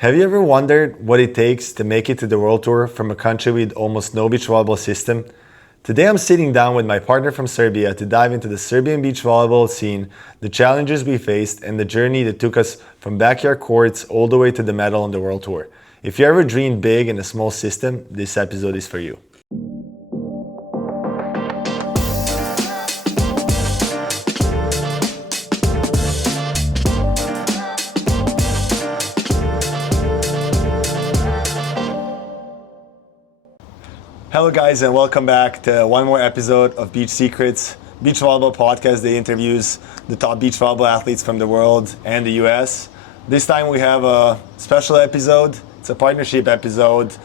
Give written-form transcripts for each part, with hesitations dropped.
Have you ever wondered what it takes to make it to the World Tour from a country with almost no beach volleyball system? Today I'm sitting down with my partner from Serbia to dive into the Serbian beach volleyball scene, the challenges we faced, and the journey that took us from backyard courts all the way to the medal on the World Tour. If you ever dreamed big in a small system, this episode is for you. Hello guys, and welcome back to one more episode of Beach Secrets, beach volleyball podcast that interviews the top beach volleyball athletes from the world and the US. This time we have a special episode. It's a partnership episode.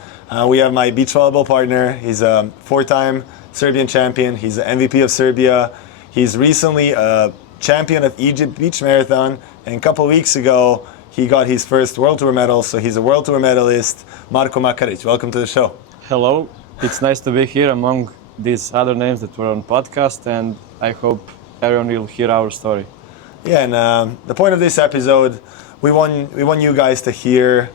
We have my beach volleyball partner. He's a four-time Serbian champion. He's an MVP of Serbia. He's recently a champion of Egypt Beach Marathon, and a couple of weeks ago he got his first World Tour medal, so he's a World Tour medalist. Marko Makaric, welcome to the show. Hello. It's nice to be here among these other names that were on podcast, and I hope everyone will hear our story. Yeah, and the point of this episode, we want you guys to hear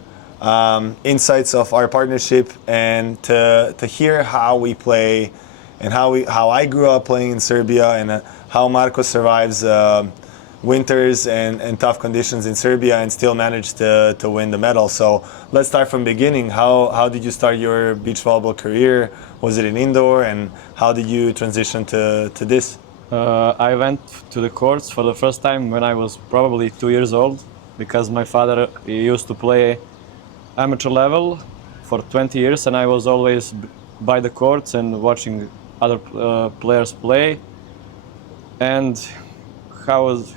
insights of our partnership and to hear how we play and how I grew up playing in Serbia and how Marko survives winters and tough conditions in Serbia and still managed to win the medal. So let's start from the beginning. How did you start your beach volleyball career? Was it in indoor, and how did you transition to this? I went to the courts for the first time when I was probably 2 years old, because my father used to play amateur level for 20 years, and I was always by the courts and watching other players play. And how was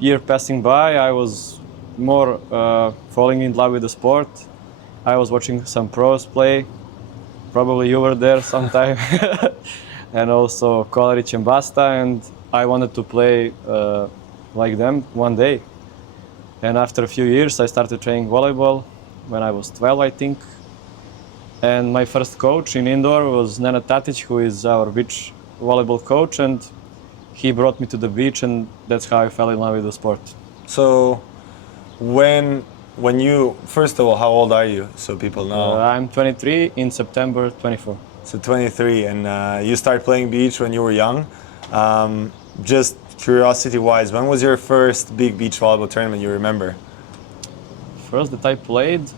year passing by, I was more falling in love with the sport. I was watching some pros play. Probably you were there sometime. And also Kolaric and Basta, and I wanted to play like them one day. And after a few years, I started training volleyball when I was 12, I think. And my first coach in indoor was Nenad Tatić, who is our beach volleyball coach, and he brought me to the beach, and that's how I fell in love with the sport. So when you, first of all, how old are you, so people know? I'm 23, in September 24. So 23, and you started playing beach when you were young. Just curiosity-wise, when was your first big beach volleyball tournament you remember? First that I played,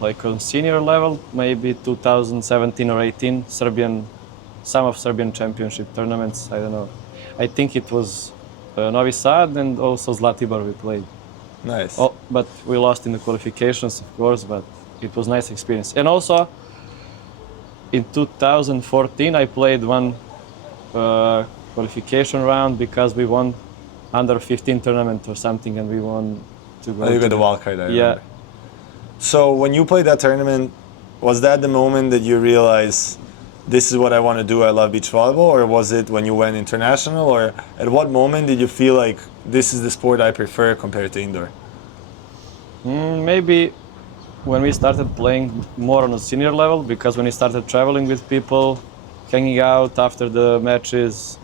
like on senior level, maybe 2017 or 18, some of Serbian championship tournaments, I don't know. I think it was Novi Sad and also Zlatibor we played. Nice. Oh, but we lost in the qualifications, of course, but it was a nice experience. And also, in 2014, I played one qualification round because we won under 15 tournament or something, and we won to go. Oh, you got the wild card, I yeah. remember. So when you played that tournament, was that the moment that you realized, this is what I want to do, I love beach volleyball, or was it when you went international, or at what moment did you feel like this is the sport I prefer compared to indoor? Maybe when we started playing more on a senior level, because when we started traveling with people, hanging out after the matches,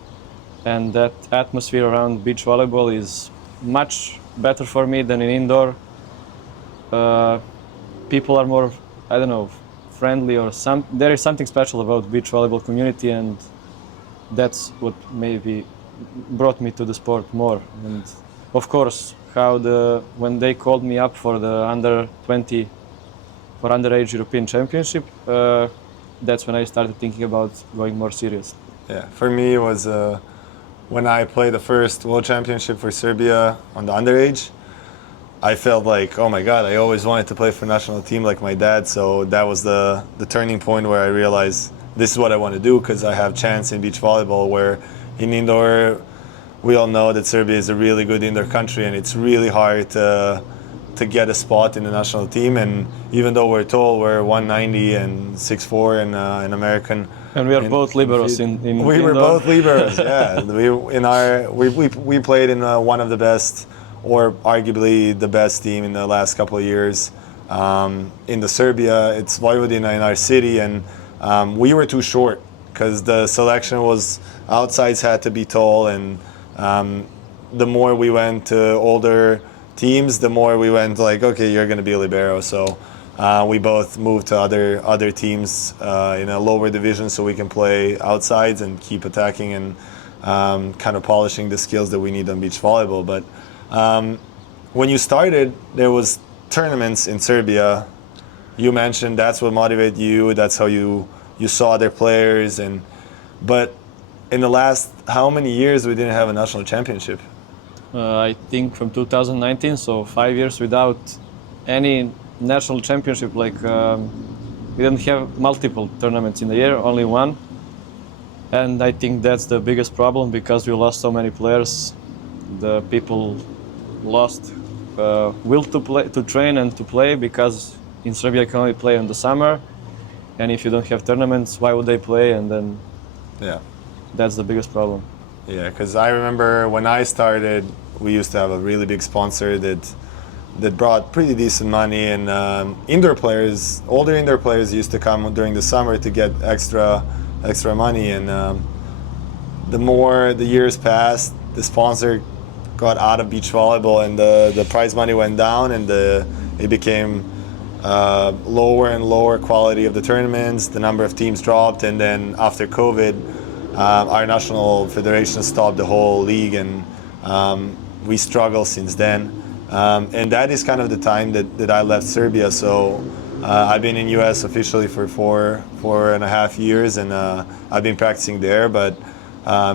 and that atmosphere around beach volleyball is much better for me than in indoor. People are more, I don't know, friendly, or there is something special about beach volleyball community, and that's what maybe brought me to the sport more. And of course, when they called me up for the under 20 for underage European Championship, that's when I started thinking about going more serious. Yeah, for me it was when I played the first World Championship for Serbia on the underage. I felt like, oh my God, I always wanted to play for national team like my dad. So that was the turning point where I realized this is what I want to do, because I have chance in beach volleyball, where in indoor, we all know that Serbia is a really good indoor country, and it's really hard to get a spot in the national team. And even though we're tall, we're 190 and 6'4" and American. And we are both liberos in we indoor. were both liberos, yeah. We played in one of the best, or arguably the best team in the last couple of years. In the Serbia, it's Vojvodina in our city, and we were too short because the selection was outsides had to be tall, and the more we went to older teams, the more we went like, okay, you're going to be a libero. So we both moved to other teams in a lower division so we can play outsides and keep attacking and kind of polishing the skills that we need on beach volleyball. But when you started, there was tournaments in Serbia. You mentioned that's what motivated you. That's how you saw their players. But in the last how many years we didn't have a national championship? I think from 2019, so 5 years without any national championship. Like we didn't have multiple tournaments in the year, only one. And I think that's the biggest problem because we lost so many players. The people lost will to play, to train and to play, because in Serbia you can only play in the summer, and if you don't have tournaments, why would they play? And then that's the biggest problem. Yeah, because I remember when I started, we used to have a really big sponsor that brought pretty decent money, and older indoor players used to come during the summer to get extra money. And the more the years passed, the sponsor got out of beach volleyball, and the prize money went down, and it became lower and lower quality of the tournaments. The number of teams dropped, and then after COVID, our national federation stopped the whole league, and we struggle since then. And that is kind of the time that I left Serbia. So I've been in US officially for four and a half years, and I've been practicing there. But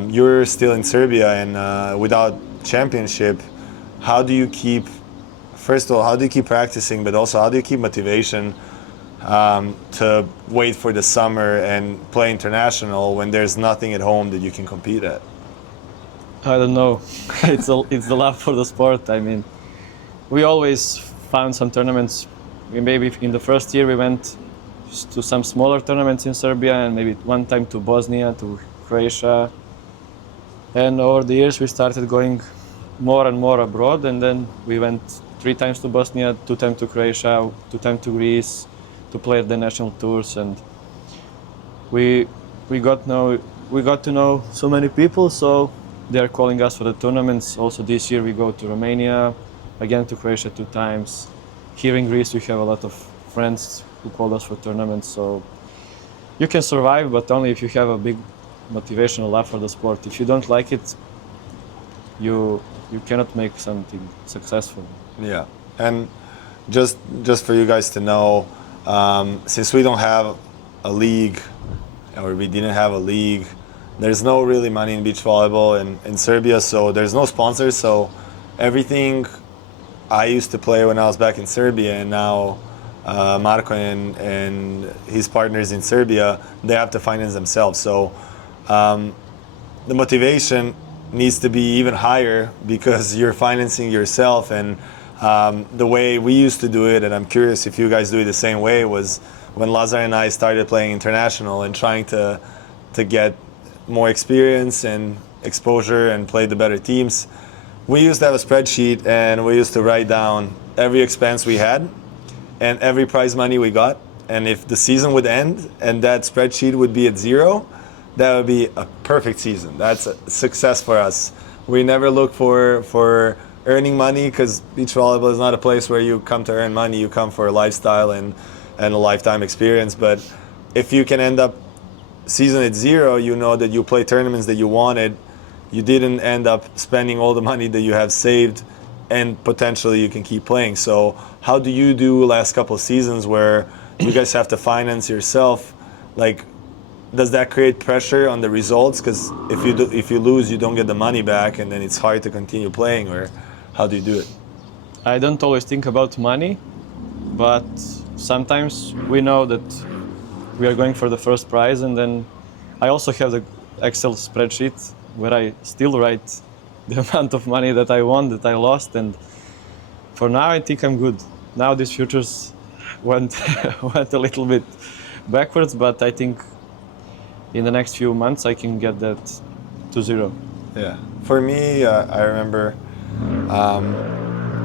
you're still in Serbia, and without championship, how do you keep, first of all, how do you keep practicing, but also how do you keep motivation to wait for the summer and play international when there's nothing at home that you can compete at? I don't know. It's the love for the sport. I mean, we always found some tournaments. Maybe in the first year we went to some smaller tournaments in Serbia, and maybe one time to Bosnia, to Croatia. And over the years we started going more and more abroad, and then we went 3 times to Bosnia, 2 times to Croatia, 2 times to Greece to play at the national tours. And we got to know so many people, so they're calling us for the tournaments. Also this year we go to Romania, again to Croatia 2 times. Here in Greece we have a lot of friends who called us for tournaments. So you can survive, but only if you have a big motivational love for the sport. If you don't like it, you cannot make something successful. Yeah, and just for you guys to know, since we don't have a league, or we didn't have a league, there's no really money in beach volleyball in Serbia, so there's no sponsors. So everything I used to play when I was back in Serbia, and now Marko and his partners in Serbia, they have to finance themselves. So the motivation needs to be even higher because you're financing yourself. And the way we used to do it, and I'm curious if you guys do it the same way, was when Lazar and I started playing international and trying to get more experience and exposure and play the better teams. We used to have a spreadsheet, and we used to write down every expense we had and every prize money we got. And if the season would end and that spreadsheet would be at 0, that would be a perfect season. That's a success for us. We never look for earning money, because beach volleyball is not a place where you come to earn money. You come for a lifestyle and a lifetime experience. But if you can end up season at 0, you know that you play tournaments that you wanted. You didn't end up spending all the money that you have saved, and potentially you can keep playing. So how do you do last couple of seasons where you guys have to finance yourself? Like, does that create pressure on the results? Because if you lose, you don't get the money back, and then it's hard to continue playing. Or how do you do it? I don't always think about money, but sometimes we know that we are going for the first prize, and then I also have the Excel spreadsheet where I still write the amount of money that I won, that I lost, and for now I think I'm good. Now these futures went a little bit backwards, but I think in the next few months I can get that to 0. Yeah. For me, I remember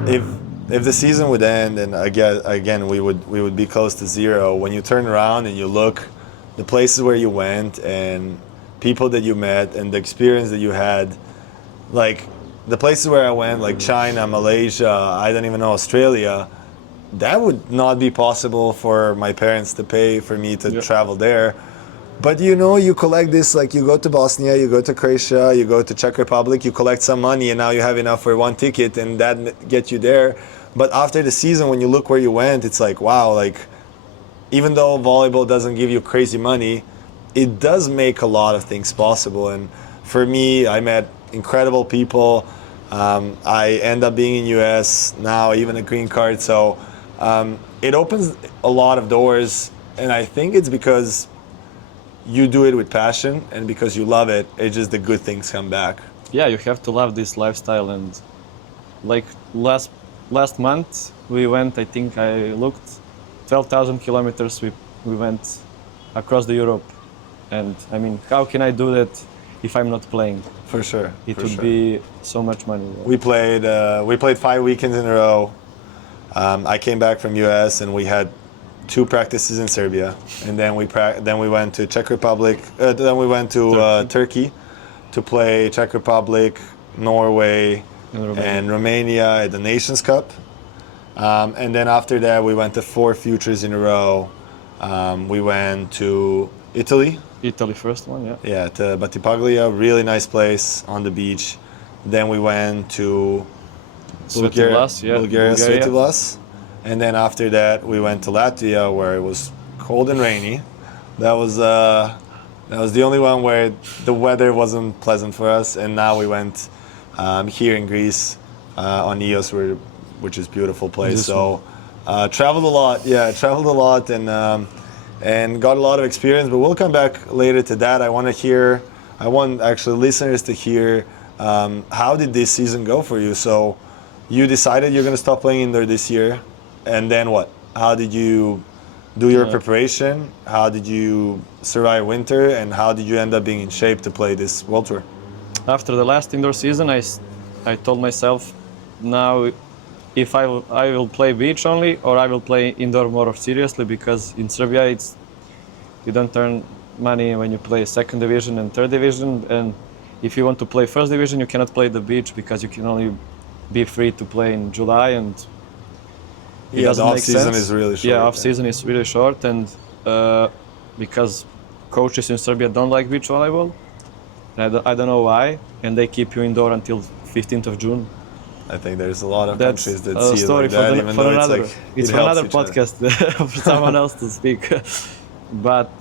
if the season would end and again we would be close to 0, when you turn around and you look the places where you went and people that you met and the experience that you had, like, the places where I went, like China, Malaysia, I don't even know, Australia, that would not be possible for my parents to pay for me to travel there. But you know, you collect this, like you go to Bosnia, you go to Croatia, you go to Czech Republic, you collect some money, and now you have enough for one ticket, and that gets you there. But after the season, when you look where you went, it's like, wow, like even though volleyball doesn't give you crazy money, it does make a lot of things possible. And for me, I met incredible people. I end up being in US now, even a green card. So it opens a lot of doors, and I think it's because you do it with passion and because you love it. It's just the good things come back. Yeah, you have to love this lifestyle. And like last month we went, I think I looked 12,000 kilometers. We went across the Europe, and I mean, how can I do that if I'm not playing? For sure, it would be so much money. We played 5 weekends in a row. I came back from US and we had 2 practices in Serbia, and then we went to Czech Republic. Then we went to Turkey to play Czech Republic, Norway, and Romania at the Nations Cup. And then after that, we went to 4 futures in a row. We went to Italy. Italy first one, yeah. Yeah, to Battipaglia, really nice place on the beach. Then we went to Bulgaria, Svetlivas. And then after that, we went to Latvia, where it was cold and rainy. That was the only one where the weather wasn't pleasant for us. And now we went here in Greece on Ios, which is a beautiful place. So traveled a lot. Yeah, traveled a lot and got a lot of experience. But we'll come back later to that. I want actually listeners to hear how did this season go for you? So you decided you're going to stop playing indoor this year. And then what? How did you do your preparation? How did you survive winter? And how did you end up being in shape to play this World Tour? After the last indoor season, I told myself, now if I will play beach only, or I will play indoor more seriously, because in Serbia you don't earn money when you play 2nd division and 3rd division, and if you want to play 1st division, you cannot play the beach because you can only be free to play in July, and the off season is really short. Yeah, off season is really short, and because coaches in Serbia don't like beach volleyball, I don't know why, and they keep you indoor until 15th of June. I think there's a lot of countries that see it story like that, even though it's for another podcast for someone else to speak. But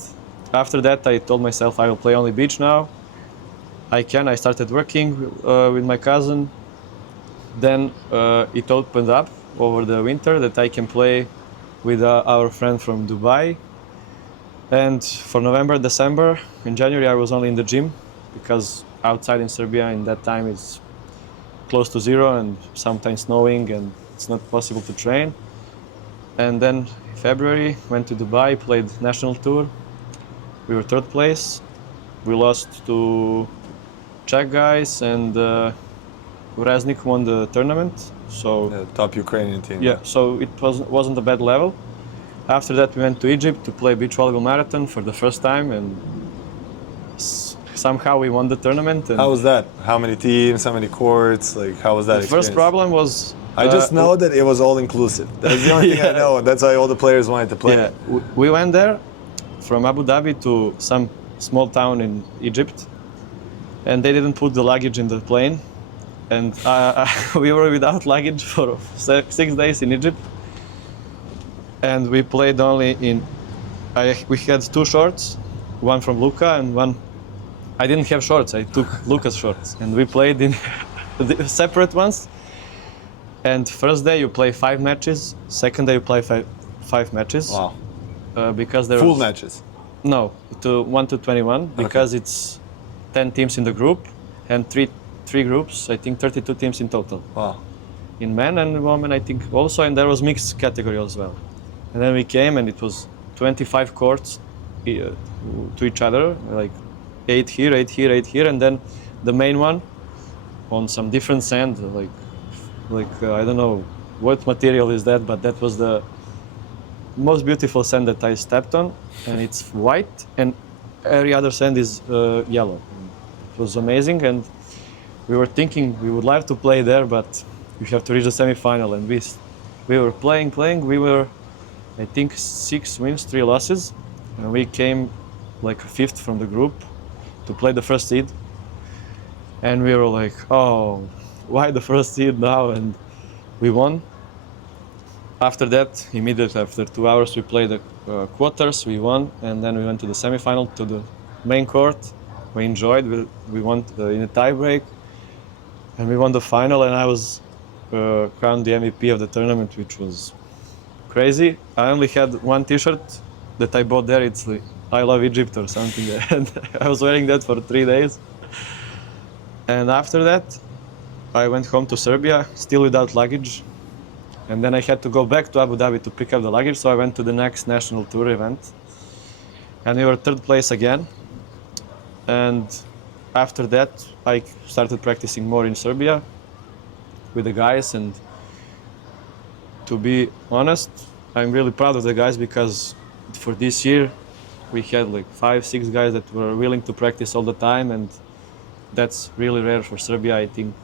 after that, I told myself I will play only beach now. I started working with my cousin. Then it opened up over the winter that I can play with our friend from Dubai. And for November, December, in January I was only in the gym, because outside in Serbia in that time it's close to zero and sometimes snowing and it's not possible to train. And then February went to Dubai, played national tour. We were 3rd place. We lost to Czech guys, and Klasnic won the tournament. So the top Ukrainian team. Yeah, so it wasn't a bad level. After that, we went to Egypt to play beach volleyball marathon for the first time, and somehow we won the tournament. And how was that? How many teams? How many courts? Like, how was that the experience? first problem was I just know that it was all inclusive. That's the only thing I know. That's why all the players wanted to play. Yeah, we went there from Abu Dhabi to some small town in Egypt, and they didn't put the luggage in the plane, and we were without luggage for 6 days in Egypt, and we played only in. We had 2 shorts, one from Luka and one. I didn't have shorts. I took Luka's shorts, and we played in the separate ones. And first day you play 5 matches. Second day you play 5 matches. Wow. Because there full was, matches. No, 1 to 21, because it's 10 teams in the group and three groups. I think 32 teams in total. Wow. In men and women, I think also, and there was mixed category as well. And then we came, and it was 25 courts to each other, like 8 here, 8 here, 8 here, and then the main one on some different sand, like I don't know what material is that, but that was the most beautiful sand that I stepped on, and it's white, and every other sand is yellow. It was amazing, and we were thinking we would like to play there, but we have to reach the semi-final. And we were playing. We were, I think, 6 wins, 3 losses, and we came like 5th from the group to play the first seed. And we were like, oh, why the first seed now? And we won. After that, immediately after 2 hours, we played the quarters, we won, and then we went to the semi-final, to the main court. We enjoyed, we won in a tie-break, and we won the final, and I was crowned the MVP of the tournament, which was crazy. I only had one t-shirt that I bought there, it's like, I love Egypt or something, and I was wearing that for 3 days. And after that, I went home to Serbia, still without luggage. And then I had to go back to Abu Dhabi to pick up the luggage, so I went to the next national tour event. And we were 3rd place again. And after that, I started practicing more in Serbia with the guys. And to be honest, I'm really proud of the guys because for this year, we had like 5, 6 guys that were willing to practice all the time. And that's really rare for Serbia, I think.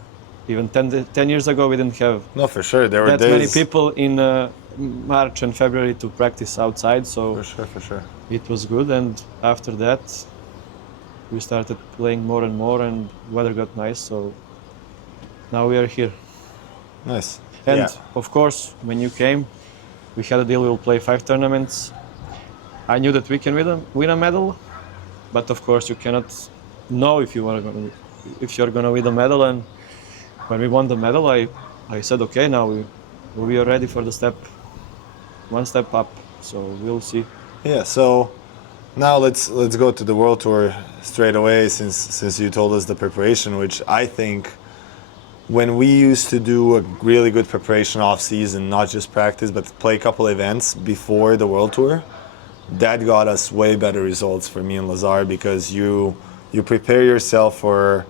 Even 10 years ago, we didn't have No, for sure. There were that days. many people in March and February to practice outside, so For sure. it was good. And after that, we started playing more and more, and weather got nice, so now we are here. Nice. And Yeah. of course, when you came, we had a deal, we'll play 5 tournaments. I knew that we can win a medal, but of course you cannot know if you're gonna win a medal. And when we won the medal, I said, okay, now we are ready for the one step up. So we'll see. Yeah. So now let's go to the World Tour straight away, since you told us the preparation, which I think when we used to do a really good preparation off season, not just practice, but play a couple events before the World Tour, that got us way better results for me and Lazar, because you prepare yourself for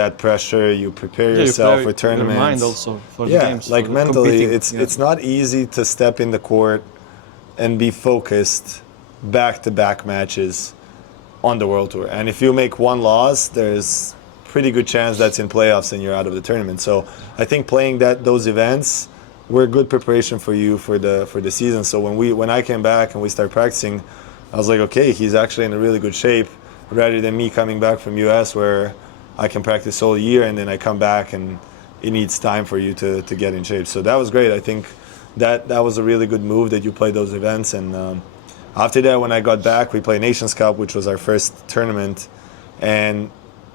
that pressure, you prepare yourself for tournaments. Your mind also for the Yeah, games. like for the mentally, competing. it's not easy to step in the court and be focused back-to-back matches on the World Tour. And if you make one loss, there's pretty good chance that's in playoffs and you're out of the tournament. So I think playing those events were good preparation for you for the season. So when I came back and we started practicing, I was like, okay, he's actually in a really good shape, rather than me coming back from US where I can practice all year and then I come back and it needs time for you to get in shape. So that was great. I think that was a really good move that you played those events. And after that, when I got back, we played Nations Cup, which was our first tournament. And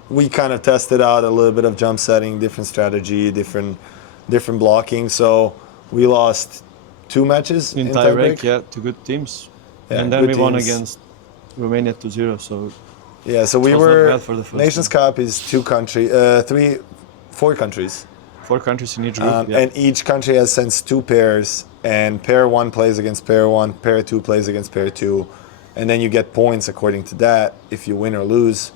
we kind of tested out a little bit of jump setting, different strategy, different blocking. So we lost 2 matches In in tie-break, tiebreak. yeah, to good teams. Yeah, And then we good won teams. against Romania 2-0. So Yeah, so we was not were bad for the first Nations Cup is 4 countries, 4 countries in each group. and each country has sent 2 pairs, and pair 1 plays against pair 1, pair 2 plays against pair 2, and then you get points according to that if you win or lose.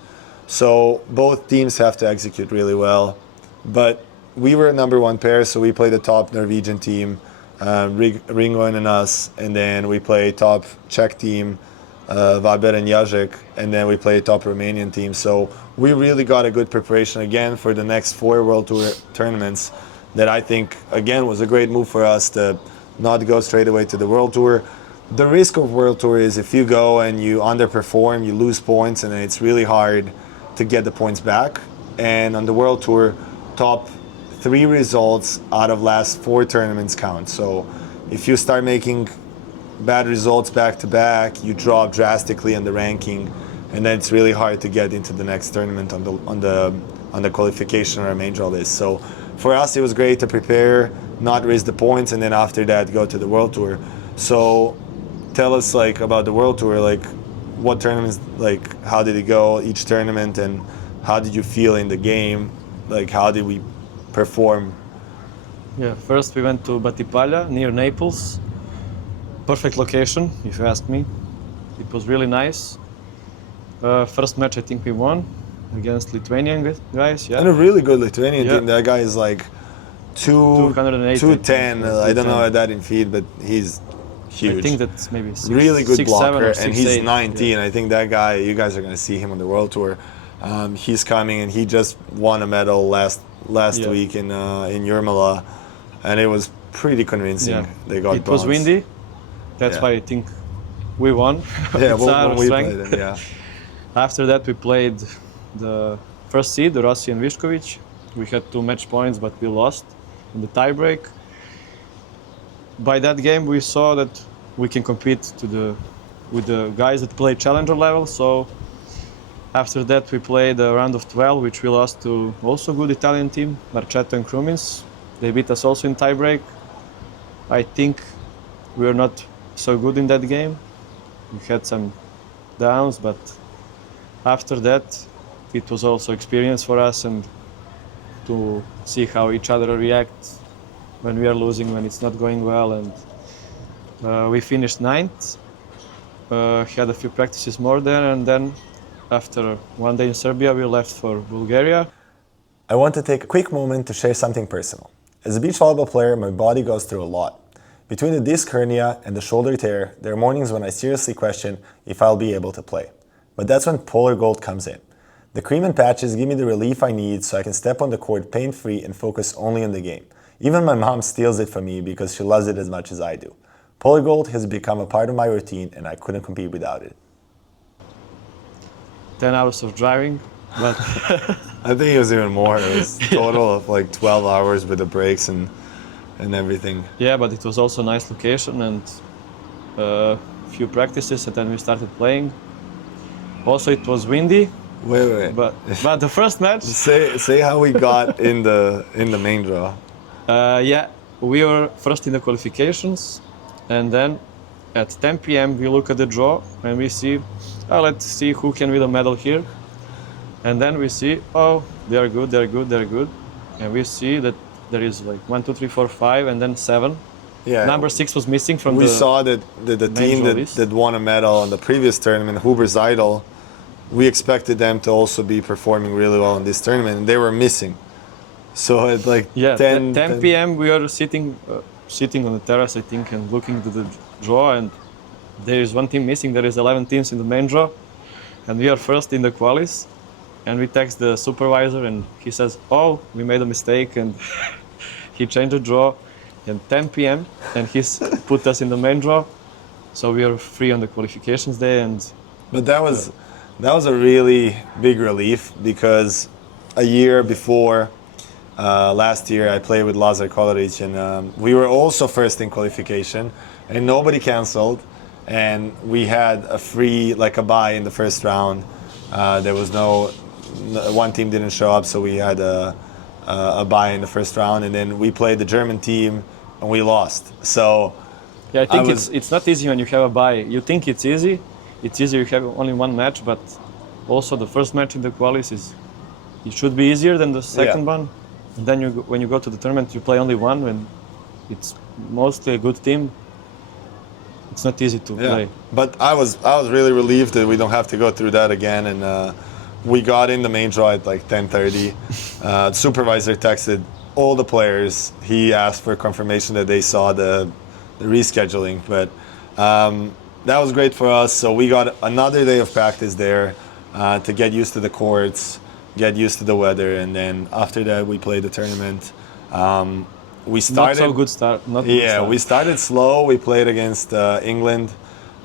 So both teams have to execute really well, but we were number 1 pair, so we played the top Norwegian team, Ringoen and us, and then we played top Czech team, Vaber and Jacek, and then we played top Romanian team. So we really got a good preparation again for the next 4 World Tour tournaments that I think, again, was a great move for us to not go straight away to the World Tour. The risk of World Tour is if you go and you underperform, you lose points, and then it's really hard to get the points back. And on the World Tour, top 3 results out of last 4 tournaments count. So if you start making bad results back to back, you drop drastically in the ranking, and then it's really hard to get into the next tournament on the qualification or a main draw list. So for us, it was great to prepare, not risk the points, and then after that go to the World Tour. So tell us about the World Tour, what tournaments, how did it go each tournament, and how did you feel in the game? How did we perform? Yeah, first we went to Batipalja near Naples. Perfect location, if you ask me. It was really nice. First match I think we won against Lithuanian guys. Yeah. And a really good Lithuanian Yeah. team. That guy is 208, 210. I don't know 210. that in feet, but he's huge. I think that's maybe Really good 6'7" blocker, or and he's 6'8". 19. I think that guy, you guys are going to see him on the World Tour. He's coming, and he just won a medal last Yeah. week in Jurmala, and it was pretty convincing. Yeah. They got It was bronze. windy. That's Yeah. why I think we won. Yeah, It's our when we strength. played it, yeah. After that, we played the first seed, Rossi and Višković. We had 2 match points, but we lost in the tiebreak. By that game, we saw that we can compete with the guys that play challenger level. So after that, we played a round of 12, which we lost to also good Italian team, Marcetto and Krumins. They beat us also in tiebreak. I think we were not so good in that game. We had some downs, but after that, it was also experience for us and to see how each other react when we are losing, when it's not going well. And we finished 9th, had a few practices more there, and then after one day in Serbia, we left for Bulgaria. I want to take a quick moment to share something personal. As a beach volleyball player, my body goes through a lot. Between the disc hernia and the shoulder tear, there are mornings when I seriously question if I'll be able to play. But that's when Polar Gold comes in. The cream and patches give me the relief I need so I can step on the court pain-free and focus only on the game. Even my mom steals it from me because she loves it as much as I do. Polar Gold has become a part of my routine and I couldn't compete without it. 10 hours of driving, but I think it was even more. It was a total of like 12 hours with the breaks and everything. yeah, but it was also a nice location and a few practices, and then we started playing. Also, it was windy, Wait. but the first match, Say how we got in the main draw. yeah, we were first in the qualifications, and then at 10 p.m. we look at the draw and we see, oh, let's see who can win a medal here. And then we see, oh, they are good, and we see that there is like 1, 2, 3, 4, 5, and then 7. Yeah. Number 6 was missing from We the. saw that the team draw list. that won a medal in the previous tournament, Huber's Idol, we expected them to also be performing really well in this tournament, and they were missing. So at like Yeah, 10, 10 p.m. we were sitting on the terrace, I think, and looking to the draw, and there is one team missing. There is 11 teams in the main draw, and we are first in the qualis. And we text the supervisor, and he says, "Oh, we made a mistake," and he changed the draw. And 10 p.m. and he's put us in the main draw, so we are free on the qualifications day. And But that was a really big relief because a year before, last year, I played with Lazar Kolaric, and we were also first in qualification, and nobody canceled, and we had a free, like a bye in the first round. There was one team didn't show up, so we had a bye in the first round, and then we played the German team, and we lost. So yeah, I think it's not easy when you have a bye. You think it's easy. It's easy. You have only one match, but also the first match in the qualis it should be easier than the second one. And then when you go to the tournament, you play only one, and it's mostly a good team. It's not easy to play. But I was really relieved that we don't have to go through that again, and we got in the main draw at like 10:30. The supervisor texted all the players. He asked for confirmation that they saw the rescheduling, but that was great for us. So we got another day of practice there to get used to the courts, get used to the weather, and then after that we played the tournament. We started Not so good start. We started slow. We played against England,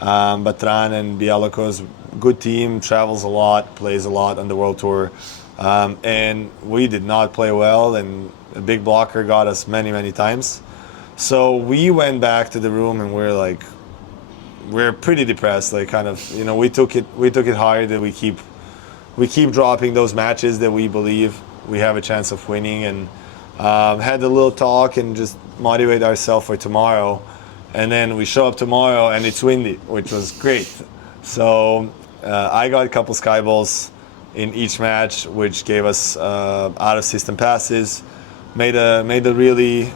Batran and Bialakos. Good team, travels a lot, plays a lot on the World Tour, and we did not play well. And a big blocker got us many times. So we went back to the room and we're pretty depressed. Like kind of, we took it hard that we keep dropping those matches that we believe we have a chance of winning, and had a little talk and just motivate ourselves for tomorrow. And then we show up tomorrow and it's windy, which was great. So I got a couple sky balls in each match, which gave us out of system passes, made a really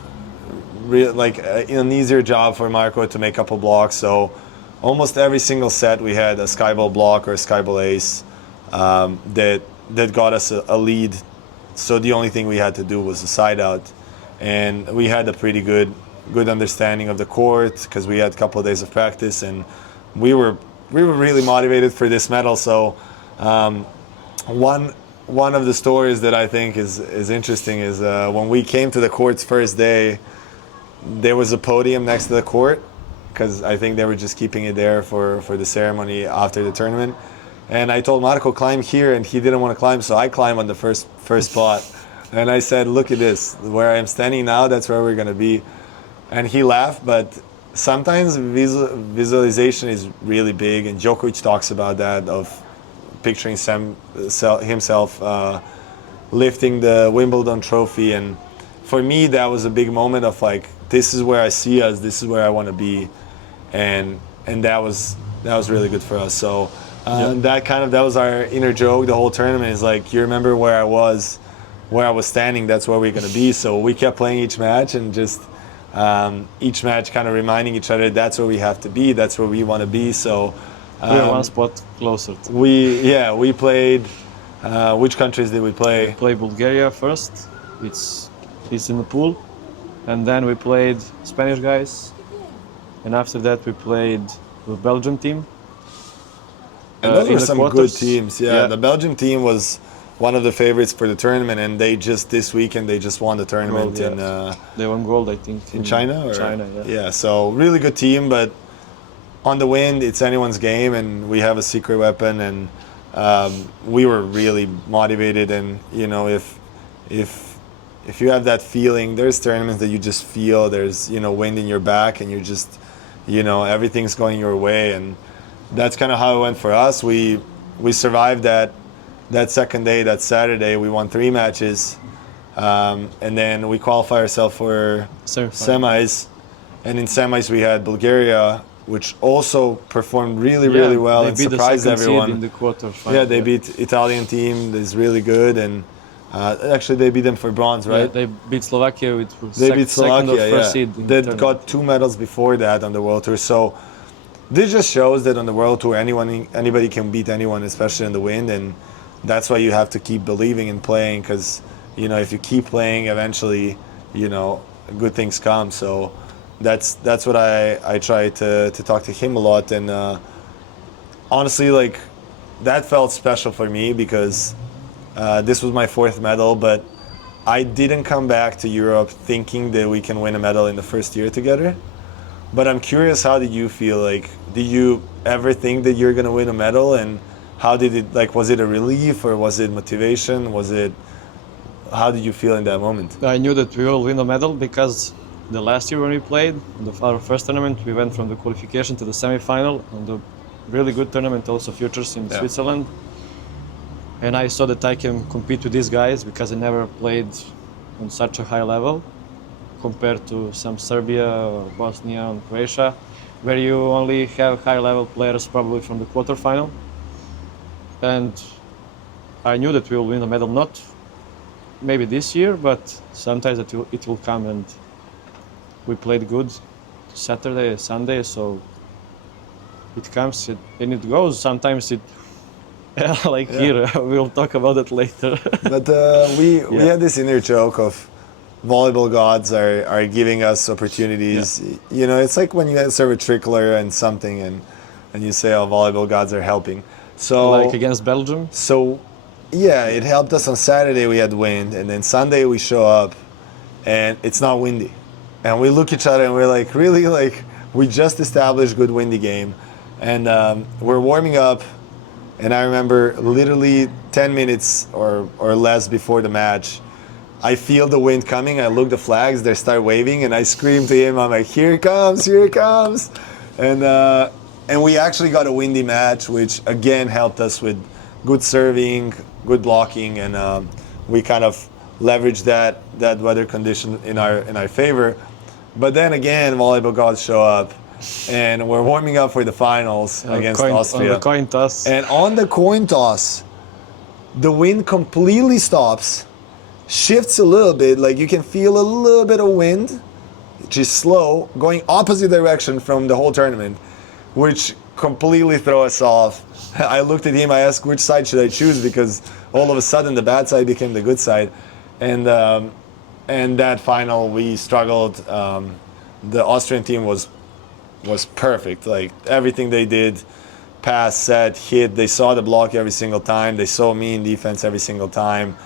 an easier job for Marko to make a couple blocks. So almost every single set we had a sky ball block or a sky ball ace that got us a lead. So the only thing we had to do was a side out, and we had a pretty good understanding of the court because we had a couple of days of practice, and we were really motivated for this medal. So one one of the stories that I think is interesting is when we came to the court's first day, there was a podium next to the court because I think they were just keeping it there for the ceremony after the tournament. And I told Marko climb here, and he didn't want to climb, so I climbed on the first spot. And I said, "Look at this, where I am standing now. That's where we're gonna be." And he laughed, but sometimes visualization is really big, and Djokovic talks about that of picturing himself lifting the Wimbledon trophy. And for me, that was a big moment of like, this is where I see us, this is where I want to be, and that was really good for us. So that was our inner joke the whole tournament. Is like, you remember where I was standing, that's where we're gonna be. So we kept playing each match, and just each match kind of reminding each other that's where we have to be, that's where we want to be. So we are one spot closer. We played. Which countries did we play? We played Bulgaria first. It's in the pool, and then we played Spanish guys, and after that we played the Belgian team. And those were some quarters. Good teams. Yeah, the Belgian team was one of the favorites for the tournament, and this weekend they just won the tournament Gold, they won gold, I think, in China. China, yeah. So really good team, but on the wind, it's anyone's game, and we have a secret weapon, and we were really motivated. And if you have that feeling, there's tournaments that you just feel there's wind in your back, and you're just everything's going your way, and that's kind of how it went for us. We survived that second day, that Saturday. We won 3 matches, and then we qualified ourselves for semis. And in semis we had Bulgaria, which also performed really well and surprised everyone. In the quarterfinal. Yeah, they beat Italian team that's really good, and actually they beat them for bronze, right? Yeah, they beat Slovakia with second or first seed. They got 2 medals before that on the World Tour. So this just shows that on the World Tour anybody can beat anyone, especially in the wind, and that's why you have to keep believing and playing, because if you keep playing, eventually good things come. So that's what I try to talk to him a lot. And honestly, like, that felt special for me, because this was my 4th medal, but I didn't come back to Europe thinking that we can win a medal in the first year together. But I'm curious, how did you feel? Like, did you ever think that you're gonna win a medal? And how did it, like, was it a relief, or was it motivation? How did you feel in that moment? I knew that we will win a medal, because the last year when we played, our first tournament, we went from the qualification to the semi-final on the really good tournament, also Futures in Switzerland. And I saw that I can compete with these guys, because I never played on such a high level compared to some Serbia or Bosnia and Croatia, where you only have high-level players probably from the quarterfinal. And I knew that we will win the medal, not maybe this year, but sometimes it will come. And we played good Saturday, Sunday, so it comes and it goes. Sometimes here, we'll talk about it later. But we had this inner joke of volleyball gods are giving us opportunities. It's like when you serve a trickler and something, and you say, oh, volleyball gods are helping. So, like against Belgium? So, yeah, it helped us. On Saturday we had wind, and then Sunday we show up, and it's not windy. And we look at each other and we're like, really? Like, we just established good windy game. And we're warming up, and I remember literally 10 minutes or less before the match, I feel the wind coming, I look the flags, they start waving, and I scream to him, I'm like, here it comes, here it comes. And we actually got a windy match, which again helped us with good serving, good blocking, and we kind of leveraged that weather condition in our favor. But then again, volleyball gods show up, and we're warming up for the finals against Austria. On the coin toss. And on the coin toss, the wind completely stops, shifts a little bit, like you can feel a little bit of wind, which is slow, going opposite direction from the whole tournament, which completely throw us off. I looked at him, I asked which side should I choose, because all of a sudden the bad side became the good side. And that final, we struggled. The Austrian team was perfect. Like, everything they did, pass, set, hit. They saw the block every single time. They saw me in defense every single time.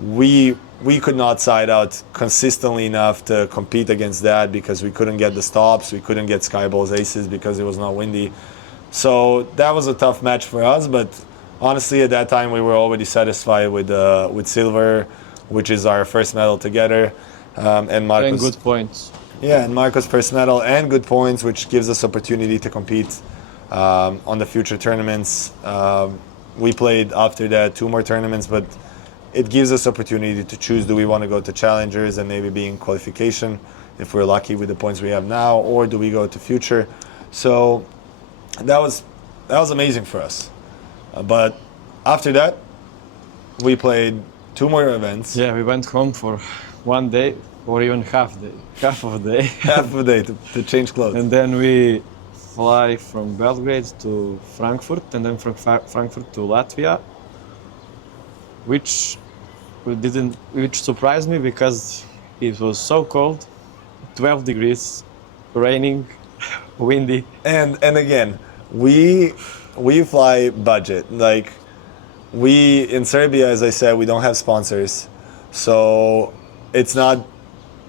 We could not side out consistently enough to compete against that because we couldn't get the stops. We couldn't get Skyball's aces because it was not windy. So that was a tough match for us. But honestly, at that time, we were already satisfied with silver, which is our first medal together. And Marko's, And good points. yeah, and Marko's first medal and good points, which gives us opportunity to compete on the future tournaments. We played after that 2 more tournaments, but it gives us opportunity to choose, do we want to go to challengers and maybe be in qualification if we're lucky with the points we have now, or do we go to future? So that was amazing for us. But after that, we played 2 more events. Yeah, we went home for 1 day or even half of a day. Half of a day to change clothes. And then we fly from Belgrade to Frankfurt, and then from Frankfurt to Latvia, which surprised me because it was so cold, 12 degrees, raining, windy. And again, we fly budget. Like, we in Serbia, as I said, we don't have sponsors, so it's not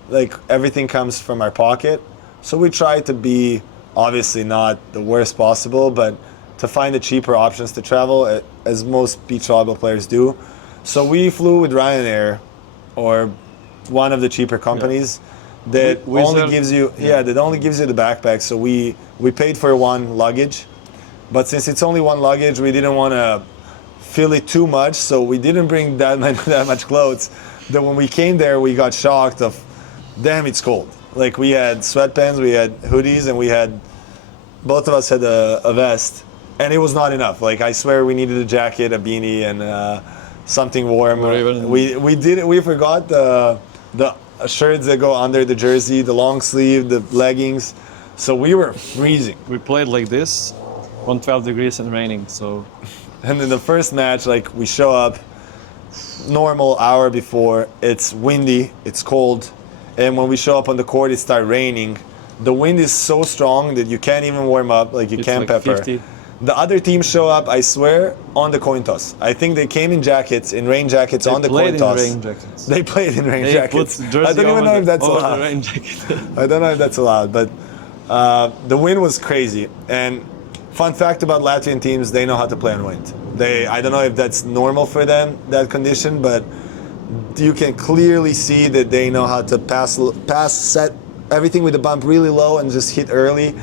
like everything comes from our pocket. So we try to be obviously not the worst possible, but to find the cheaper options to travel, as most beach volleyball players do. So we flew with Ryanair, or one of the cheaper companies that only gives you the backpack. So we paid for 1 luggage, but since it's only 1 luggage, we didn't want to fill it too much, so we didn't bring that much clothes. That when we came there, we got shocked of, damn, it's cold. Like, we had sweatpants, we had hoodies, and both of us had a vest, and it was not enough. Like, I swear we needed a jacket, a beanie, and something warm. Or even We forgot the shirts that go under the jersey, the long sleeve, the leggings. So we were freezing. We played like this, on 12 degrees and raining. So, and in the first match, like, we show up normal hour before. It's windy, it's cold, and when we show up on the court, it starts raining. The wind is so strong that you can't even warm up. Like, you can't like pepper. 50. The other team show up, I swear, on the coin toss. I think they came in jackets, in rain jackets, on the coin toss. Rain jackets. They played in rain jackets. Put jersey I don't even know if that's over allowed. the rain jacket. I don't know if that's allowed, but the wind was crazy. And fun fact about Latvian teams, they know how to play on wind. I don't know if that's normal for them, that condition, but you can clearly see that they know how to pass, set everything with the bump really low and just hit early.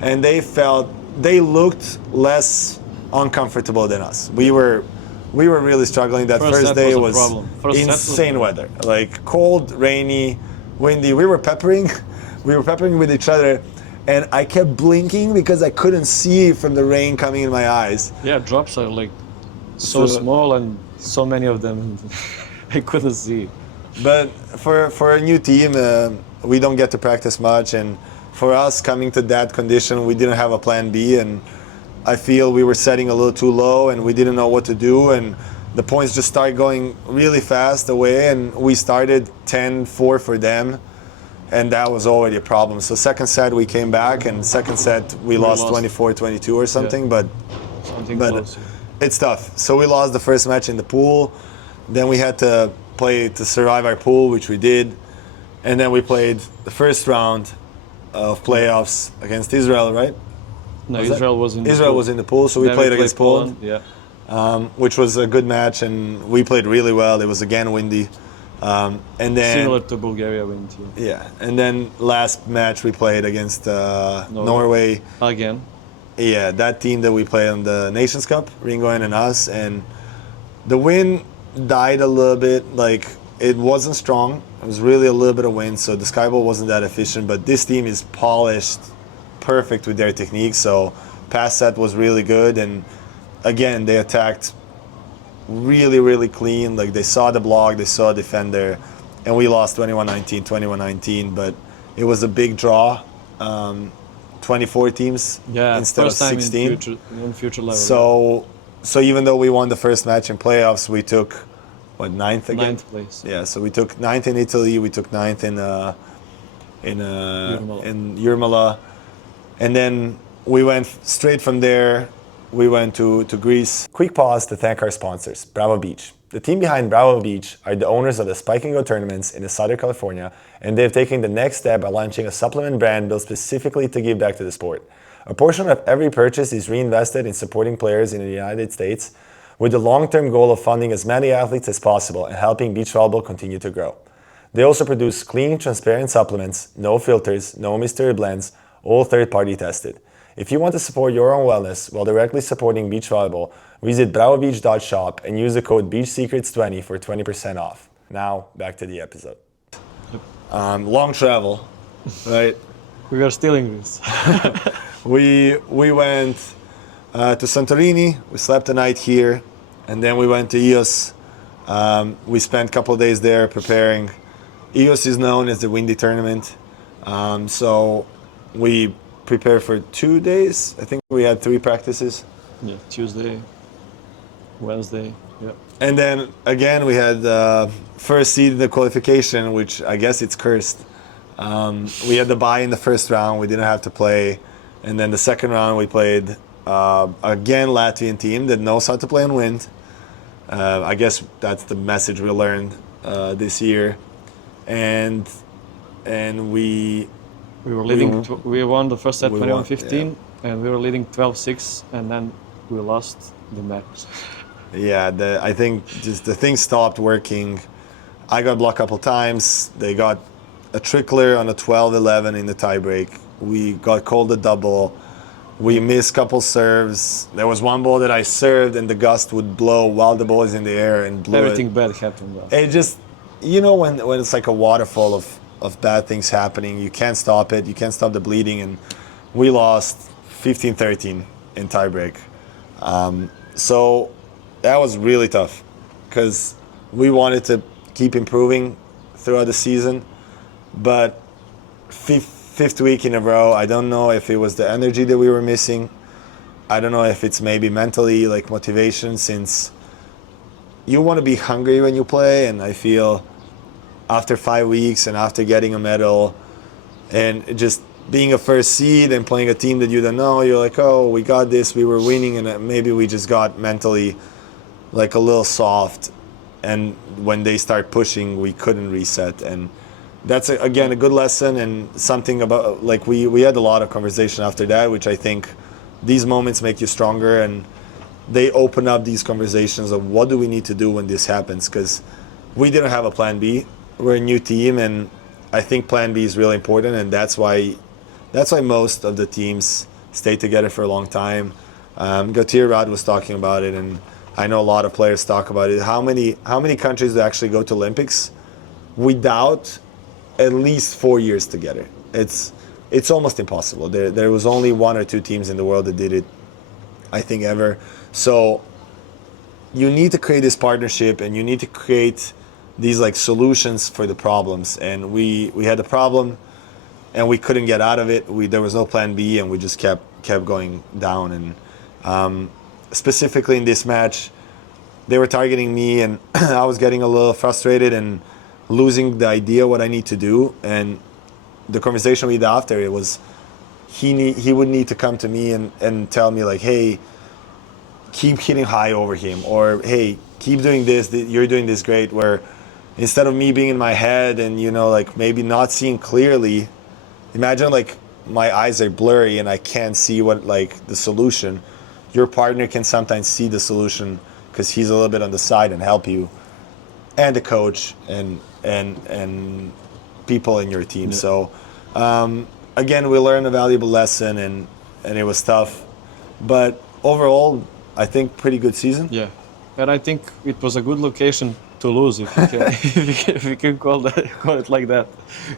And they looked less uncomfortable than us. We were really struggling. That first day was insane weather. Like, cold, rainy, windy. We were peppering with each other, and I kept blinking because I couldn't see from the rain coming in my eyes. Yeah, drops are like so small and so many of them. I couldn't see. But for a new team, we don't get to practice much, and for us coming to that condition, we didn't have a plan B, and I feel we were setting a little too low, and we didn't know what to do, and the points just started going really fast away, and we started 10-4 for them, and that was already a problem. So second set we came back, and second set we lost 24-22 or something, but close. It's tough. So we lost the first match in the pool, then we had to play to survive our pool, which we did, and then we played the first round of playoffs against Israel, right? No, Israel was in the pool, so we played against Poland, yeah. Which was a good match, and we played really well. It was again windy, and then similar to Bulgaria wind. Yeah, and then last match we played against Norway again. Yeah, that team that we played on the Nations Cup, Ringoen and us, and the wind died a little bit. Like, it wasn't strong. It was really a little bit of wind, so the skyball wasn't that efficient. But this team is polished, perfect with their technique. So pass set was really good, and again they attacked really, really clean. Like, they saw the block, they saw a defender, and we lost 21-19, 21-19. But it was a big draw. 24 teams instead of 16. In future level. So even though we won the first match in playoffs, we took ninth again? Ninth place. Yeah, so we took ninth in Italy, we took ninth in Jurmala, and then we went straight from there we went to Greece. Quick pause to thank our sponsors, Bravo Beach. The team behind Bravo Beach are the owners of the Spike and Go tournaments in Southern California, and they've taken the next step by launching a supplement brand built specifically to give back to the sport. A portion of every purchase is reinvested in supporting players in the United States with the long-term goal of funding as many athletes as possible and helping beach volleyball continue to grow. They also produce clean, transparent supplements, no filters, no mystery blends, all third-party tested. If you want to support your own wellness while directly supporting beach volleyball, visit bravobeach.shop and use the code BEACHSECRETS20 for 20% off. Now, back to the episode. Long travel, right? We were still in Greece. We went to Santorini, we slept a night here, and then we went to Ios. We spent a couple of days there preparing. Ios is known as the windy tournament, so we prepared for 2 days. I think we had 3 practices. Yeah, Tuesday, Wednesday, yeah. And then again we had first seed in the qualification, which I guess it's cursed. We had the bye in the first round, we didn't have to play. And then the second round we played again Latvian team that knows how to play on wind. I guess that's the message we learned this year. And we were leading. We won the first set 21-15, yeah. and we were leading 12-6, and then we lost the match. Yeah, I think just the thing stopped working. I got blocked a couple times. They got a trickler on a 12-11 in the tiebreak. We got called a double. We missed a couple serves. There was one ball that I served and the gust would blow while the ball is in the air and blew Everything it. bad happened. It just, you know, when it's like a waterfall of bad things happening, you can't stop it. You can't stop the bleeding. And we lost 15-13 in tiebreak. So that was really tough because we wanted to keep improving throughout the season. But fifth week in a row, I don't know if it was the energy that we were missing. I don't know if it's maybe mentally like motivation, since you want to be hungry when you play, and I feel after 5 weeks and after getting a medal and just being a first seed and playing a team that you don't know, you're like, oh, we got this, we were winning, and maybe we just got mentally like a little soft, and when they start pushing we couldn't reset. And that's again a good lesson, and something about like we had a lot of conversation after that, which I think these moments make you stronger, and they open up these conversations of what do we need to do when this happens, because we didn't have a plan B. We're a new team, and I think plan B is really important, and that's why most of the teams stay together for a long time. Gautier Rad was talking about it, and I know a lot of players talk about it. How many countries do actually go to Olympics without at least 4 years together? It's almost impossible. There was only 1 or 2 teams in the world that did it, I think, ever. So you need to create this partnership, and you need to create these like solutions for the problems. And we had a problem, and we couldn't get out of it. There was no plan B, and we just kept going down. And specifically in this match, they were targeting me, and I was getting a little frustrated and losing the idea what I need to do. And the conversation we had after it was he would need to come to me and tell me like, hey, keep hitting high over him, or hey, keep doing this, you're doing this great, where instead of me being in my head and, you know, like maybe not seeing clearly, imagine like my eyes are blurry and I can't see what like the solution. Your partner can sometimes see the solution because he's a little bit on the side and help you, and the coach and people in your team. Yeah. So again, we learned a valuable lesson, and it was tough, but overall I think pretty good season. Yeah, and I think it was a good location to lose, if you can, if you can call it like that.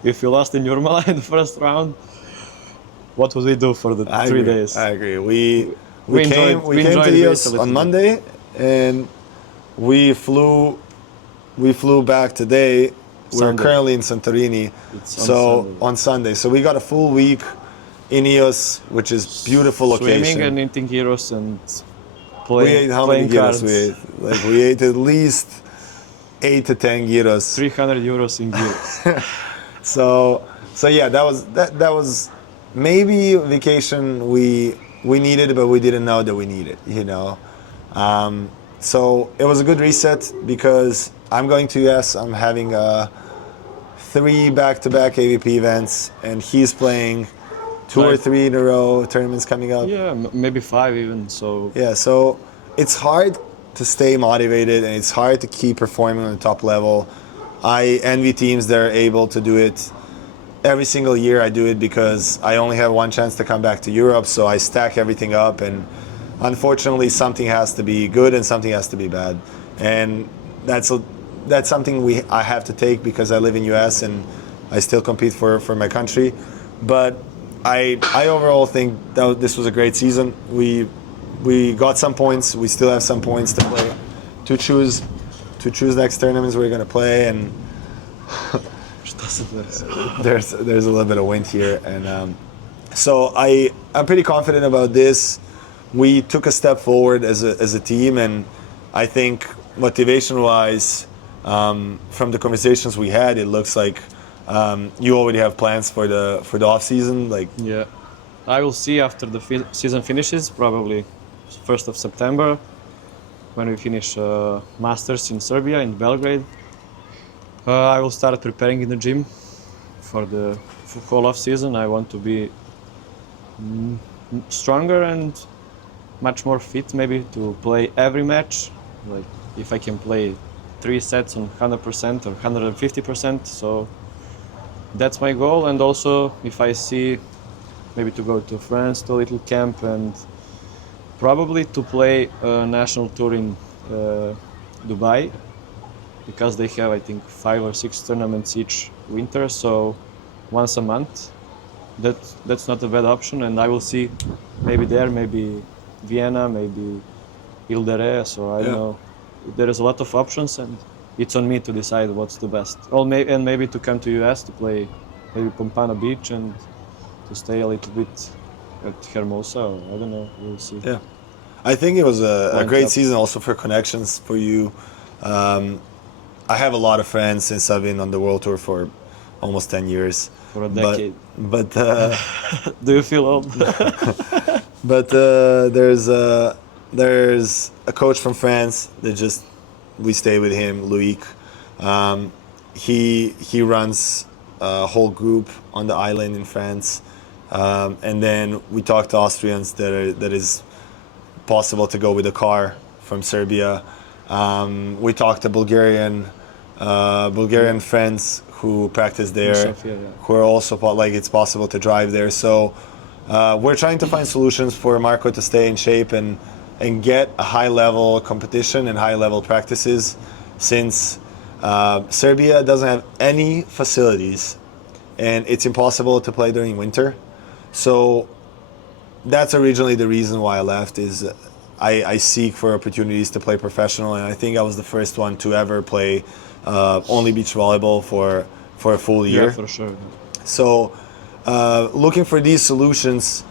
If you lost in Jurmala in the first round, what would we do for the 3 days? I agree. We came to Ios on Monday, and we flew back today. We're currently in Santorini, on Sunday. So we got a full week in Ios, which is beautiful location. Swimming and eating gyros and we ate how many gyros we ate? Like we ate at least 8 to 10 gyros. 300 euros in gyros. So yeah, that was maybe vacation we we needed it, but we didn't know that we needed it, you know. So it was a good reset because I'm going to US. I'm having 3 back-to-back AVP events, and he's playing 2 or 3 in a row tournaments coming up. Yeah, maybe 5 even. So Yeah, so it's hard to stay motivated and it's hard to keep performing on the top level. I envy teams that are able to do it. Every single year I do it because I only have one chance to come back to Europe, so I stack everything up, and unfortunately something has to be good and something has to be bad. And that's something I have to take because I live in US and I still compete for my country. But I overall think that this was a great season. We got some points. We still have some points to play, to choose next tournaments we're gonna play, and there's a little bit of wind here, and so I'm pretty confident about this. We took a step forward as a team, and I think motivation-wise, from the conversations we had, it looks like you already have plans for the off season. Like, yeah, I will see after the season finishes, probably 1st of September, when we finish Masters in Serbia, in Belgrade. I will start preparing in the gym for the whole off season. I want to be stronger and much more fit, maybe to play every match. Like if I can play 3 sets on 100% or 150%, so that's my goal. And also, if I see maybe to go to France to a little camp and probably to play a national tour in Dubai, because they have, I think, 5 or 6 tournaments each winter, so once a month. That's not a bad option, and I will see maybe there, maybe Vienna, maybe Ile de Ré, so I don't know. There is a lot of options, and it's on me to decide what's the best. And maybe to come to US to play maybe Pompano Beach and to stay a little bit at Hermosa, or I don't know, we'll see. Yeah, I think it was a great season also for connections for you. I have a lot of friends since I've been on the World Tour for almost 10 years. For a decade. But do you feel old? But there's a coach from France that we stay with him, Loic. He runs a whole group on the island in France, and then we talk to Austrians that is possible to go with a car from Serbia. We talk to Bulgarian friends who practice there, Sofia, yeah. who are also it's possible to drive there. So we're trying to find solutions for Marko to stay in shape and get a high level competition and high level practices, since Serbia doesn't have any facilities and it's impossible to play during winter. So that's originally the reason why I left, is I seek for opportunities to play professional, and I think I was the first one to ever play only beach volleyball for a full year. Yeah, for sure. So looking for these solutions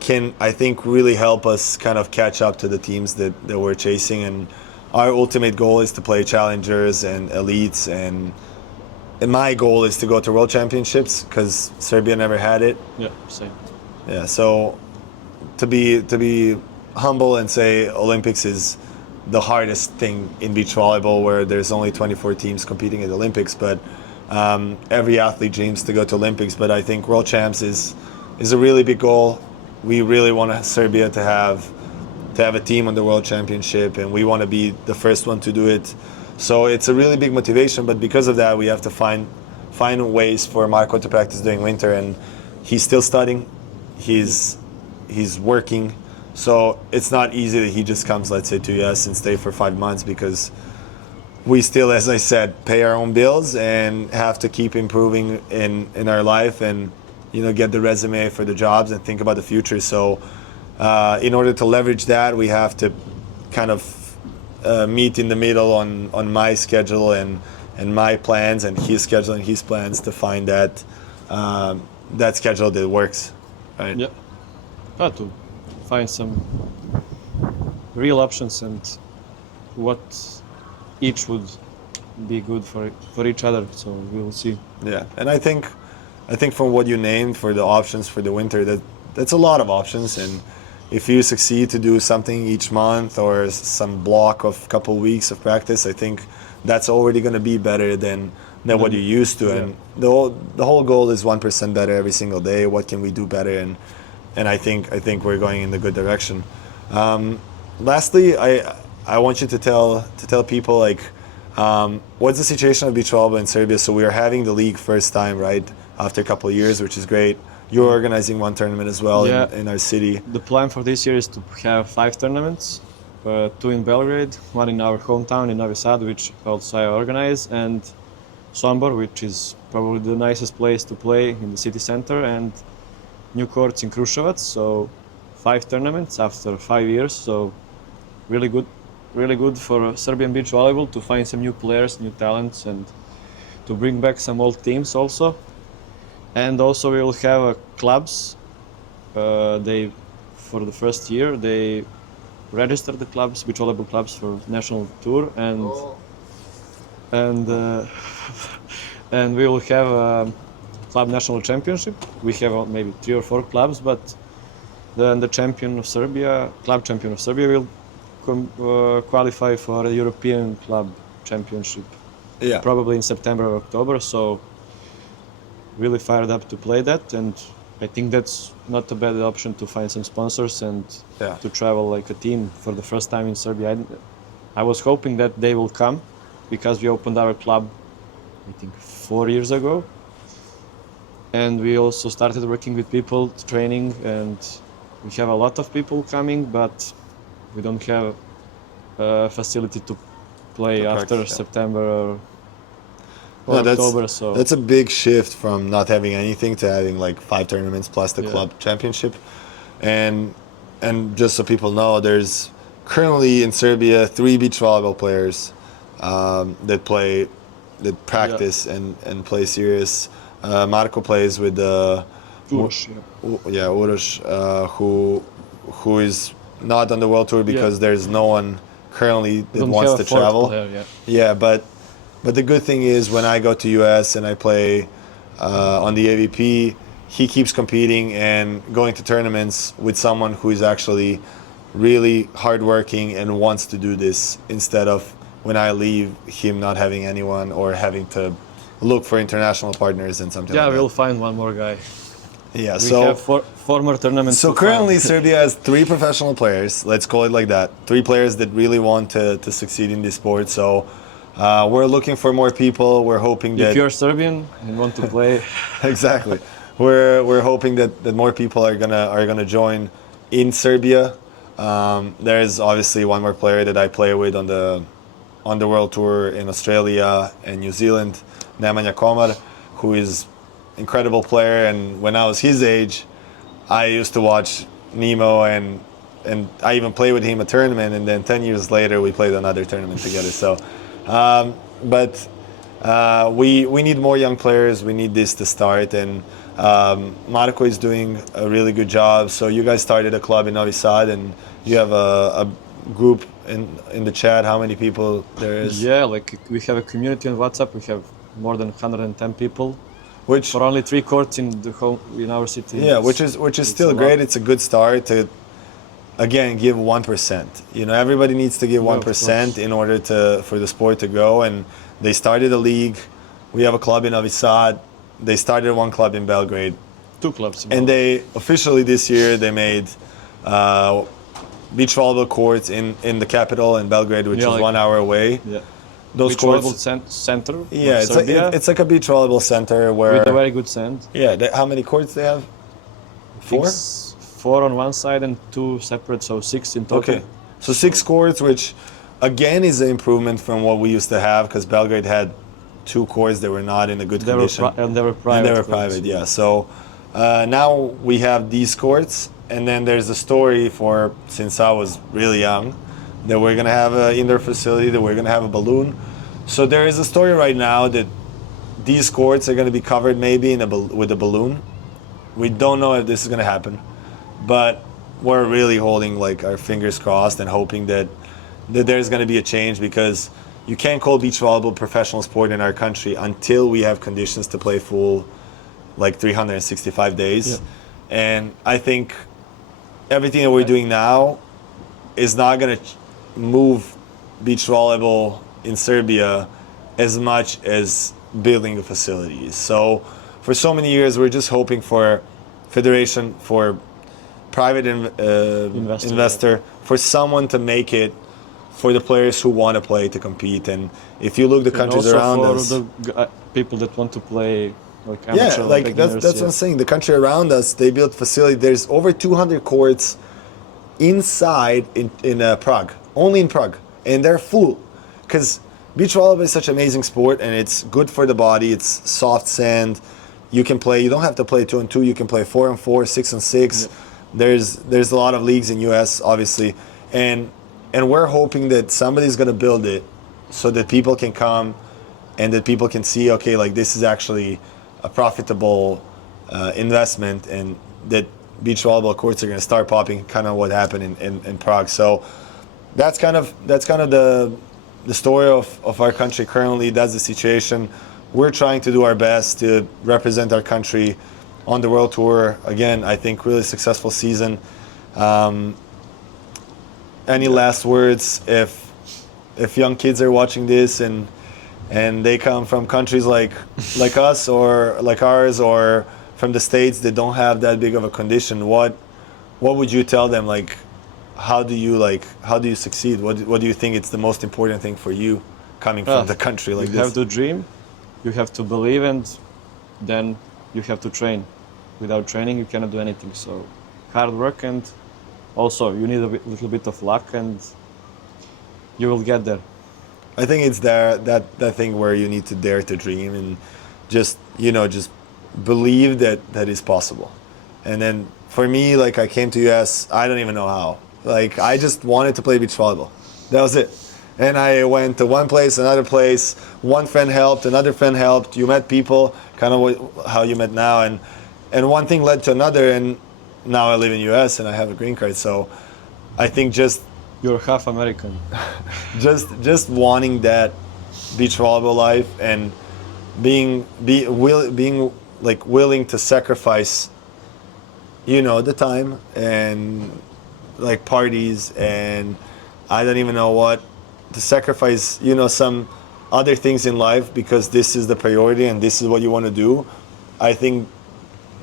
can, I think, really help us kind of catch up to the teams that we're chasing. And our ultimate goal is to play challengers and elites, and my goal is to go to World Championships, because Serbia never had it. Yeah, same. Yeah, so to be humble and say Olympics is the hardest thing in beach volleyball, where there's only 24 teams competing at the Olympics, but every athlete dreams to go to Olympics. But I think World Champs is a really big goal. We really want Serbia to have a team on the World Championship, and we want to be the first one to do it. So it's a really big motivation, but because of that, we have to find ways for Marko to practice during winter, and he's still studying. He's working. So it's not easy that he just comes, let's say, to US and stay for 5 months, because we still, as I said, pay our own bills and have to keep improving in our life, and get the resume for the jobs and think about the future. So in order to leverage that, we have to kind of meet in the middle on my schedule and my plans, and his schedule and his plans, to find that schedule that works, right? Yeah. To find some real options and what each would be good for each other. So we will see. Yeah, and I think from what you named for the options for the winter, that's a lot of options, and if you succeed to do something each month or some block of couple weeks of practice, I think that's already going to be better than what you used to. Yeah. And the whole goal is 1% better every single day. What can we do better? And I think we're going in the good direction. Lastly, I want you to tell people like what's the situation of beach volleyball in Serbia. So we are having the league first time, right, after a couple of years, which is great. You're organizing one tournament as well in our city. The plan for this year is to have 5 tournaments, 2 in Belgrade, 1 in our hometown in Novi Sad, which also I organize, and Sombor, which is probably the nicest place to play in the city center, and new courts in Kruševac. So 5 tournaments after 5 years. So really good for Serbian beach volleyball to find some new players, new talents, and to bring back some old teams also. And also we will have clubs. They, for the first year, they register the clubs, beach volleyball clubs, for national tour, and and we will have a club national championship. We have maybe 3 or 4 clubs, but then the champion of Serbia, club champion of Serbia, will qualify for a European club championship. Yeah. Probably in September or October. So really fired up to play that, and I think that's not a bad option to find some sponsors and to travel like a team for the first time in Serbia. I was hoping that they will come because we opened our club, I think 4 years ago, and we also started working with people, training, and we have a lot of people coming, but we don't have a facility to play after September or October. So that's a big shift from not having anything to having like 5 tournaments plus the club championship. And just so people know, there's currently in Serbia 3 beach volleyball players that practice and play serious. Marko plays with Uroš, Uroš, who is not on the world tour because there's no one currently that wants to travel. But the good thing is when I go to US and I play on the AVP, he keeps competing and going to tournaments with someone who is actually really hardworking and wants to do this, instead of when I leave him not having anyone or having to look for international partners and something like that. Yeah, we'll find one more guy. Yeah, we have four more tournaments. So currently Serbia has 3 professional players, let's call it like that. 3 players that really want to succeed in this sport. So we're looking for more people. We're hoping that if you're Serbian and want to play, exactly, we're hoping that more people are gonna join in Serbia. There's obviously one more player that I play with on the world tour in Australia and New Zealand, Nemanja Komar, who is incredible player. And when I was his age, I used to watch Nemo and I even played with him a tournament. And then 10 years later, we played another tournament together. So. We need more young players. We need this to start, and Marko is doing a really good job. So you guys started a club in Novi Sad, and you have a group in the chat. How many people there is? Yeah, like we have a community on WhatsApp. We have more than 110 people. Which for only 3 courts in our city. Yeah, which is still great. It's a good start to. Again, give 1%. You know, everybody needs to give 1% in order for the sport to go. And they started a league. We have a club in Novi Sad. They started one club in Belgrade. 2 clubs. And they officially this year they made beach volleyball courts in the capital in Belgrade, which is like 1 hour away. Yeah. Those beach courts. Volleyball center. Yeah, it's like a beach volleyball center where with a very good sand. Yeah. How many courts they have? 4. 4 on one side and 2 separate, so 6 in total. Okay, so 6 courts, which again is an improvement from what we used to have, because Belgrade had 2 courts that were not in a good condition. And they were private. Yeah. So now we have these courts, and then there's a story since I was really young, that we're gonna have an indoor facility, that we're gonna have a balloon. So there is a story right now that these courts are gonna be covered maybe with a balloon. We don't know if this is gonna happen. But we're really holding like our fingers crossed and hoping that there's going to be a change, because you can't call beach volleyball professional sport in our country until we have conditions to play full, like 365 days. Yeah. And I think everything that we're doing now is not going to move beach volleyball in Serbia as much as building the facilities. So for so many years, we're just hoping for federation, for private investor, for someone to make it for the players who want to play, to compete. And if you look the countries around us, and also for the people that want to play like yeah, amateur like beginners, that's what I'm saying. The country around us, they built facility. There's over 200 courts inside in Prague, only in Prague, and they're full, because beach volleyball is such an amazing sport, and it's good for the body. It's soft sand. You can play. You don't have to play 2-on-2. You can play 4-on-4, 6-on-6. Yeah. There's a lot of leagues in US, obviously, and we're hoping that somebody's gonna build it so that people can come and that people can see, okay, like this is actually a profitable investment, and that beach volleyball courts are going to start popping, kind of what happened in Prague. So that's kind of the story of our country currently. That's the situation. We're trying to do our best to represent our country on the world tour. Again, I think really successful season. Any last words if young kids are watching this and they come from countries like us or like ours, or from the States that don't have that big of a condition, what would you tell them? Like, how do you succeed? What do you think it's the most important thing for you coming from the country like this? You have to dream, you have to believe, and then you have to train. Without training, you cannot do anything. So hard work, and also you need a little bit of luck, and you will get there. I think it's that thing where you need to dare to dream and just believe that is possible. And then for me, like, I came to US, I don't even know how. Like, I just wanted to play beach volleyball. That was it. And I went to one place, another place. One friend helped, another friend helped. You met people, kind of how you met now, and one thing led to another. And now I live in US and I have a green card. So I think just You're half American. just wanting that beach volleyball life, and being willing to sacrifice, the time and like parties, and I don't even know what to sacrifice, some other things in life, because this is the priority and this is what you want to do. I think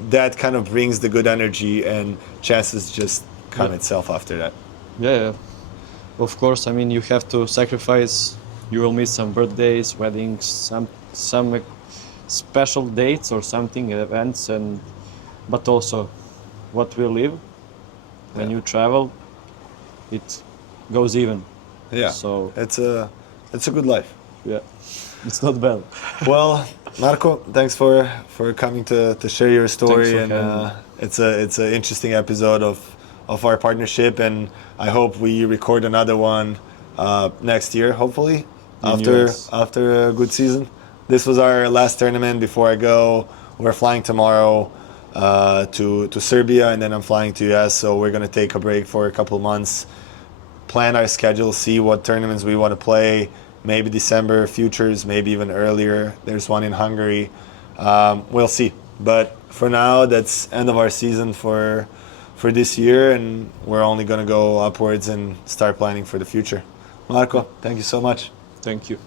that kind of brings the good energy, and chances just come itself after that. Yeah. Of course, I mean, you have to sacrifice. You will miss some birthdays, weddings, some special dates or something, events, but also what we live. When you travel, it goes even. Yeah. So it's a good life. yeah, it's not bad. Well, Marko, thanks for coming to share your story, Thanks for and having it's an interesting episode of our partnership, and I hope we record another one next year, hopefully, after a good season. This was our last tournament before I go. We're flying tomorrow to Serbia, and then I'm flying to US, so we're going to take a break for a couple of months, plan our schedule, see what tournaments we want to play, maybe December futures, maybe even earlier. There's one in Hungary. We'll see. But for now, that's end of our season for this year, and we're only going to go upwards and start planning for the future. Marko, thank you so much. Thank you.